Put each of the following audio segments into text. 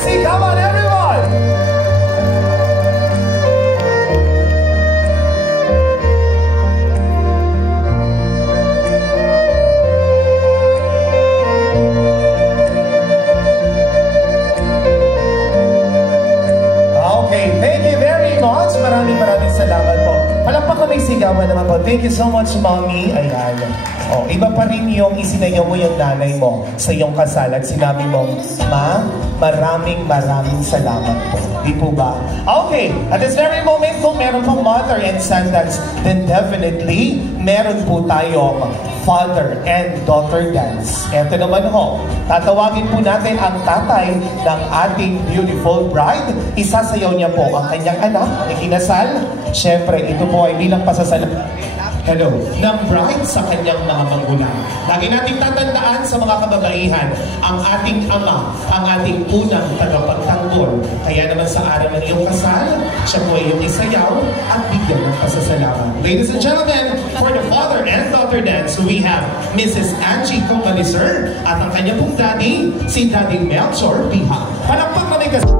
See, come on, everyone! Okay, thank you very much. Maraming salamat po. Palakpak may sigawan naman po. Thank you so much, Mommy. Ayan. Oh, iba pa rin yung isinayaw mo yung nanay mo sa iyong kasal at sinabi mo, Ma, maraming salamat po. Di po ba? Okay, at this very moment, kung meron pong mother and son dance, then definitely, meron po tayong father and daughter dance. Eto naman ho, tatawagin po natin ang tatay ng ating beautiful bride. Isasayaw niya po ang kanyang anak na kinasal. Siyempre, ito po ay bilang pasasalamat. Hello, ng bride sa kanyang mga magulang. Lagi nating tatandaan sa mga kababaihan, ang ating ama, ang ating unang tagapagtanggol. Kaya naman sa araw ng iyong kasal, siya po ay iyong isayaw at bigyan ng pasasalamat. Ladies and gentlemen, for the father and daughter dance, we have Mrs. Angie Combaliser at ang kanyang pong daddy, si Daddy Melchor Piha. Palakpak na may kasal.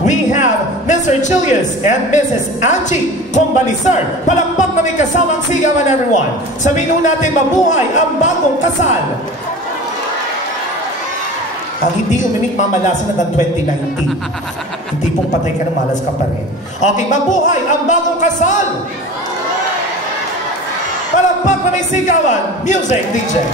We have Mr. Julius and Mrs. Angie Combaliser. Palakpak na may kasamang sigawan, everyone. Sabihin natin, mabuhay ang bagong kasal. Ang hindi uminik mamalasan hanggang 2019. Hindi pong patay ka na malas ka pa rin. Okay, mabuhay ang bagong kasal. Palakpak na may sigawan. Music, DJ.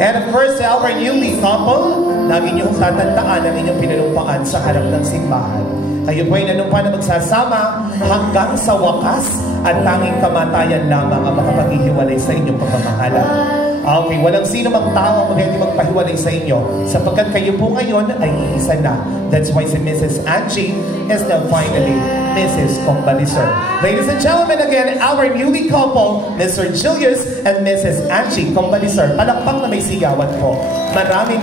And of course, our newly couple, lagi niyong tatandaan ang inyong pinalumpaan sa harap ng simbahan. Kayo po ay nanumpa na magsasama hanggang sa wakas at tanging kamatayan lamang ang makapaghihiwalay sa inyong pagmamahalan. Okay, walang sino mang tao ang pwede magpahiwalay sa inyo sapagkat kayo po ngayon ay iisa na. That's why si Mrs. Angie is now finally Mrs. Combaliser. Ladies and gentlemen, again, our newly couple, Mr. Julius and Mrs. Angie Combaliser. Palakpak na may sigawan po. Maraming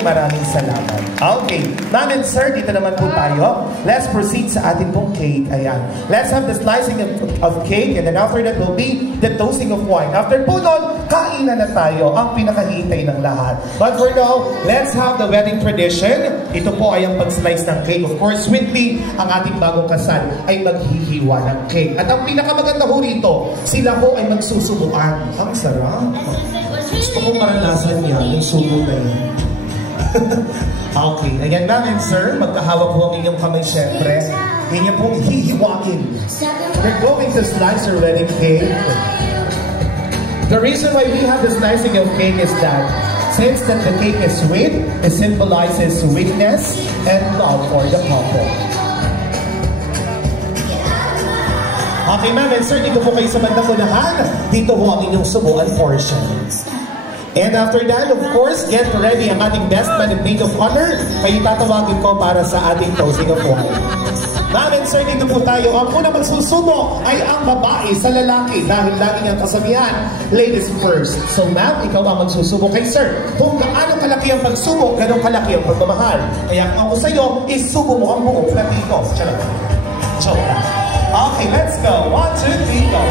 salamat. Okay, ma'am and sir, dito naman po tayo. Let's proceed sa ating pong cake. Ayan. Let's have the slicing of cake and then after that will be the toasting of wine. After po nun, kainan na tayo, ang pinakahihintay ng lahat. But for now, let's have the wedding tradition. Ito po ay ang pag-slice ng cake. Of course, sweetly, ang ating bagong kasal ay maghihiwa ng cake. At ang pinakamaganda ho rito, sila ho ay magsusubuan. Ang sarap. Gusto kong maranasan niya, yung subo na yan. Okay, again, ma'am and sir, magkahawak ho ang inyong kamay syempre. Inyo pong hihiwain. We're going to slice your wedding cake. The reason why we have the slicing of cake is that since that the cake is sweet, it symbolizes sweetness and love for the couple. Okay, ma'am and sir, dito po kayo sa bandang unahan. Dito po ang inyong subuan portion. And after that, of course, get ready ang ating best man and maid of honor. Kayo tatawagin ko para sa ating toasting of wine. Ma'am and sir, dito po tayo. Ang unang magsusubo ay ang babae sa lalaki dahil lagi niyang kasabihan, ladies first. So ma'am, ikaw ang magsusubo kay sir. Kung gaano kalaki ang pagsubo, gano'ng kalaki ang pagmamahal. Kaya kung ako sa'yo, isubo mo ang buong platito. Charot. Joke lang. Okay, let's go. 1, 2, 3, go.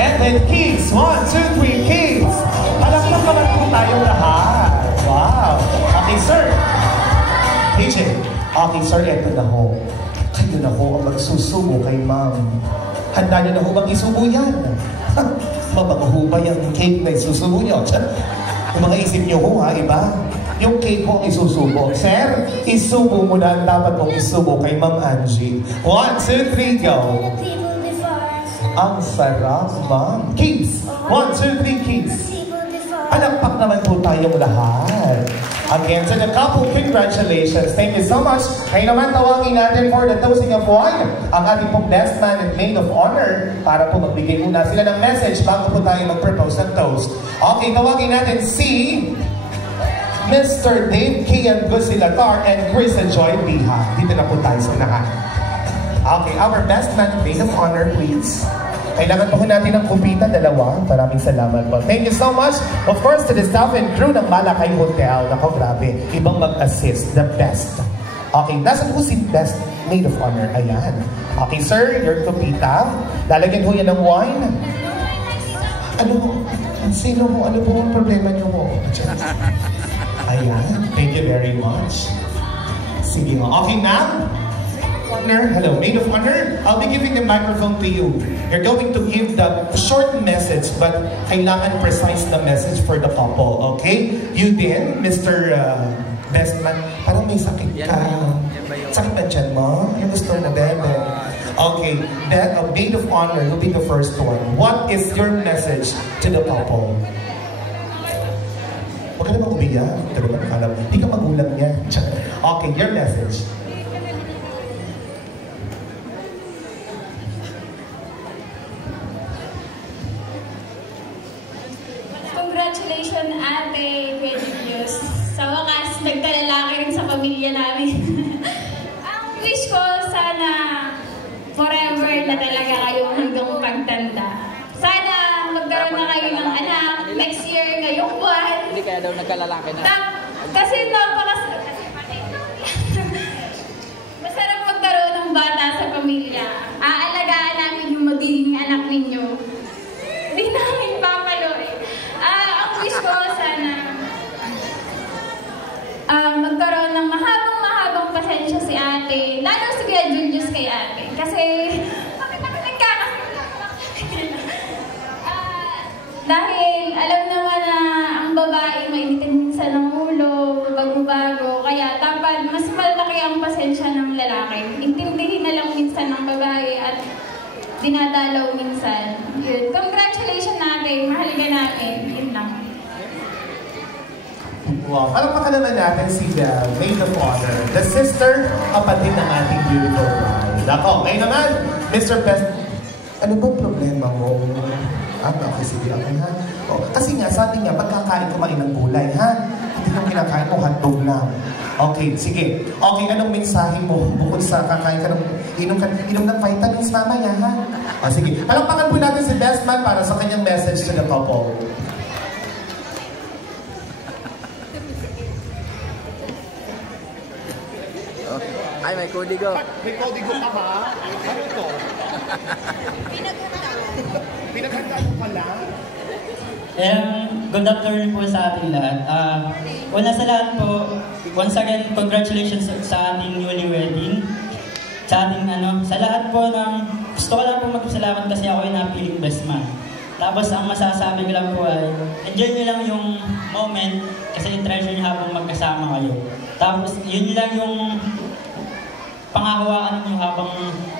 And then keys. 1, 2, 3, keys. Palakpak naman po tayong lahat. Wow. Okay, sir. PJ. Okay, sir, eto na ho. Kayo na ho ang magsusubo kay ma'am. Handa niyo na ho bang isubo yan? Mabago ho ba yung cake na isusubo niyo? Yung mga isip niyo ho, ha, iba? Yung cake mo ang isusubo. Sir, isubo mo na ang dapat mong isubo kay Ma'am Angie. 1, 2, 3, go. Ang sarap, ma'am. Keys. 1, 2, 3, keys. Palakpak naman po tayong lahat. Again, to the couple, congratulations. Thank you so much. Ngayon naman, tawagin natin for the toasting of wine ang ating pong best man and maid of honor para po magbigay muna sila ng message bago po tayo mag-propose ng toast. Okay, tawagin natin si Mr. Dave Kian Gusilatar and Krista Joy Biha. Dito na po tayo sa unahan. Okay, our best man and maid of honor, please. Kailangan po natin ng kupita, dalawa. Maraming salamat po. Thank you so much. Of course, to the staff and crew ng Malakay Hotel. Nako, grabe. Ibang mag-assist. The best. Okay, nasan po si best maid of honor? Ayan. Okay, sir, your kupita. Lalagyan po yan ng wine. Ano? Sino mo? Ano po ang problema niyo mo? Ayan. Thank you very much. Sige mo. Okay, ma'am? Honor, hello, maid of honor. I'll be giving the microphone to you. You're going to give the short message, but kailangan precise the message for the couple, okay? You din, Mr. Best Man, parang may sakit ka. Sakit ba dyan mo? Ano gusto na, bebe? Okay, that maid of honor will be the first one. What is your message to the couple? Huwag ka naman umiyak. Hindi ka magulang niya. Okay, your message. Congratulations, Ate Quedilius. Sa wakas, nagkalalaki rin sa pamilya namin. Ang wish ko, sana forever na talaga kayo hanggang pagtanda. Sana magkaroon na kayo ng anak next year, ngayong buwan. Hindi kaya daw nagkalalaki na. Kasi masarap magkaroon ng bata sa pamilya. Aalagaan namin yung magiging anak ninyo. Hindi namin papaluin. Ang wish ko sana magkaroon ng mahabang pasensya si ate. Lalo si Kuya Julius kay ate. Kasi bakit naman dahil alam naman na ang babae mainitin minsan ng ulo, bago-bago. Kaya dapat mas malaki ang pasensya ng lalaki. Intindihin na lang minsan ng babae at dinadalaw minsan. Yun. Congratulations natin. Mahal ka natin. Yun lang. Wow. Alam pa ka naman natin si the maid of honor, the sister, kapatid ng ating beautiful bride. Ako, ngayon naman, Mr. Best, ano bang problema mo? Okay, sige, okay ha? Oh, kasi nga, sabi nga, pagkakain kumain ng gulay, ha? Hindi kong kinakain mo, hotdog lang. Okay, sige. Okay, anong mensahe mo bukod sa kakain ka ng inom ng vitamins mamaya, ha? O, sige. Palakpakan po natin si Best Man para sa kanyang message to the couple. Ay, may kodigo. May kodigo ka ba? Ano ito? Pinaghanda mo pala? Good afternoon po sa ating lahat. Una sa lahat po, once again, congratulations sa ating newly wedding. Sa ating sa lahat po gusto ko lang po magpasalamat kasi ako yung napiling best man. Tapos ang masasabi ko lang po ay, enjoy nyo lang yung moment kasi treasure nyo habang magkasama kayo. Tapos yun lang yung panghahawakan nyo habang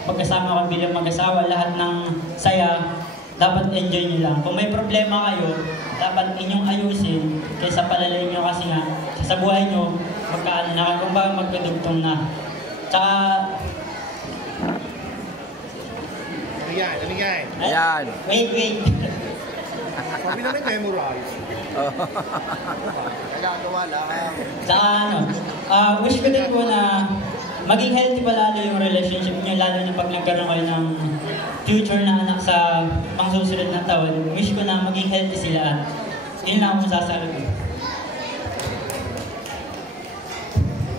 magkasama kayo bilang mag-asawa. Lahat ng saya, dapat enjoy nyo lang. Kung may problema kayo, dapat inyong ayusin kaysa palalay nyo kasi nga sa buhay nyo, magkaano na, kung ba magkadugtong na. Tsaka, ano yan? Ayan. Wait. Sabi na memorize. Nagagawa lang. Tsaka Wish ko din po na maging healthy pa lalo yung relationship niyo, lalo na pag nagkaroon kayo ng future na anak sa pangsusunod na taon. Wish ko na maging healthy sila at yun lang ang masasalo ko.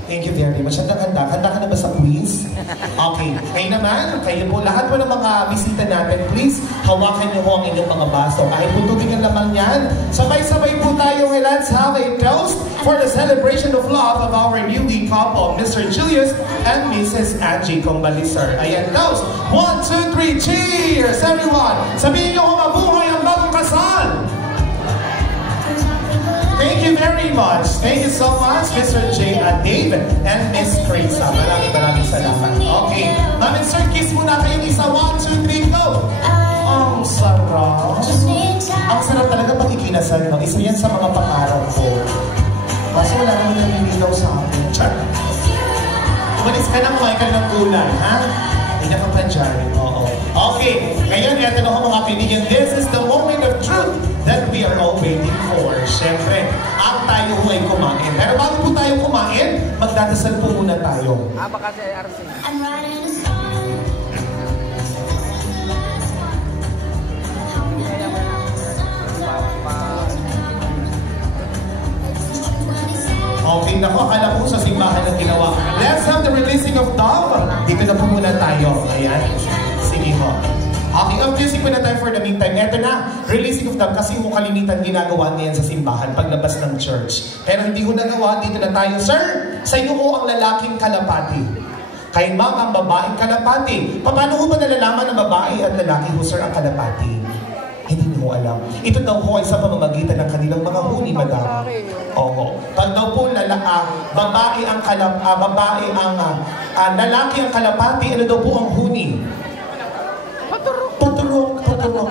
Thank you very much. Handa ka na ba sa quiz? Okay. Kayo naman, kayo po, lahat po ng mga bisita natin, please, hawakan niyo po ang inyong mga baso. Kahit po tubig ang laman yan. Sabay-sabay po tayo. Let's have a toast for the celebration of love of our newly couple, Mr. Julius and Mrs. Angie Combalisar. Ayan, toast. 1, 2, 3, cheers, everyone! Sabihin niyo kung mabuhay ang bagong kasal! Thank you very much. Thank you so much, Mr. J. and Dave and Miss Krisa. Maraming salamat. Okay. Ma'am and sir, kiss muna kayo isa. 1, 2, 3, go! Ang sarap. Ang sarap talaga pag ikinasal, no? Isa yan sa mga pangarap ko. Kasi wala naman naninilaw sa akin. Char! Umalis ka na, kumain ka ng gulay, ha? Hindi ka pa dyan. Oo. Okay. Ngayon, ito na mga kaibigan. This is the moment of truth that we are all waiting for. Siyempre, ang tayo po ay kumain. Pero bago po tayo kumain, magdadasal po muna tayo. Baka si RC. I'm writing a song. Okay, naku, akala ko sa simbahan ng ginawa. Let's have the releasing of dove. Dito na po muna tayo. Ayan. Sige ho. Okay, ang music po na tayo for the meantime. Eto na, releasing of dove kasi kung kalimitan ginagawa niyan sa simbahan paglabas ng church. Pero hindi ko nagawa, dito na tayo. Sir, sa iyo ko ang lalaking kalapati. Kay ma'am ang babaeng kalapati. Paano ko ba nalalaman ng babae at lalaki ho, sir, ang kalapati? Hindi mo alam. Ito daw po ay sa pamamagitan ng kanilang mga huni, madam. Oo. Pag daw po babae ang lalaki ang kalapati, ano daw po ang huni? Paturok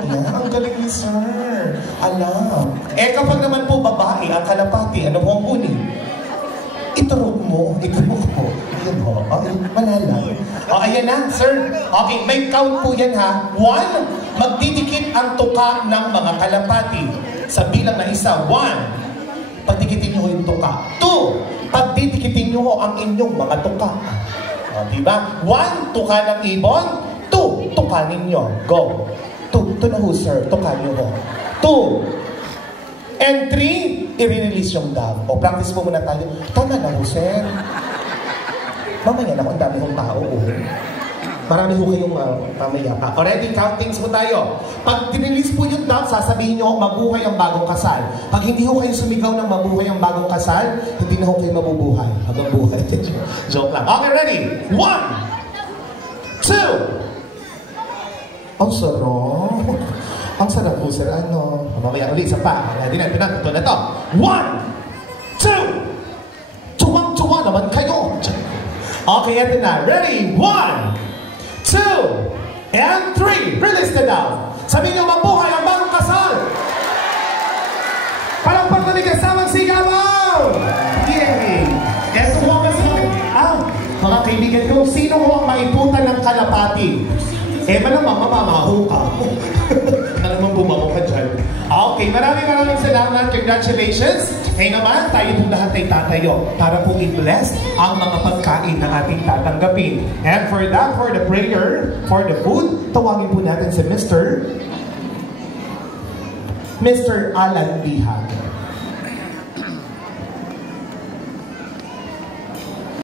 yan. Ang galing ni sir. Alam. Kapag naman po babae ang kalapati, ano po ang huni? Iturok mo. Ayan ho. Malala. Ayan na, sir. Okay, may count po yan ha. 1, magdidikit ang tuka ng mga kalapati. Sa bilang na isa, 1, pagdikitin nyo yung tuka. 2, pagdidikitin nyo ang inyong mga tuka. Diba? 1, tuka ng ibon. 2, tuka ninyo. Go. 2 na ho, sir. Tuka nyo ho. 2. And 3, i-release yung dove. O, practice mo muna tayo. Tama na ho, sir. Mamaya na ako, ang dami kong tao. Marami ho kayong mamaya pa. Already, countings mo tayo. Pag i-release po yung dove, sasabihin nyo, mabuhay ang bagong kasal. Pag hindi ho kayo sumigaw ng mabuhay ang bagong kasal, hindi na ho kayo mabubuhay. Habang buhay. Joke lang. Okay, ready? 1, 2. Ang sarap. Ang sarap po, sir. Ano? Mamaya ulit, isa pa. Ito na to. 1, 2. Tuwang-tuwa naman kayo. Okay, ito na. Ready? 1, 2, and 3. Release the dove. Sabihin nyo, mabuhay ang bagong kasal. Palakpak na may kasamang sigaw. Yay! Ito po ang mga kaibigan ko, sino ho ang maiputan ng kalapati? Malamang mamamaho ka. Malamang bumaho ka dyan. Okay, maraming salamat. Congratulations. Ngayon naman, tayo po lahat ay tatayo para po i-bless ang mga pagkain na ating tatanggapin. And for that, for the prayer, for the food, tawagin po natin si Mr. Alan Bihag.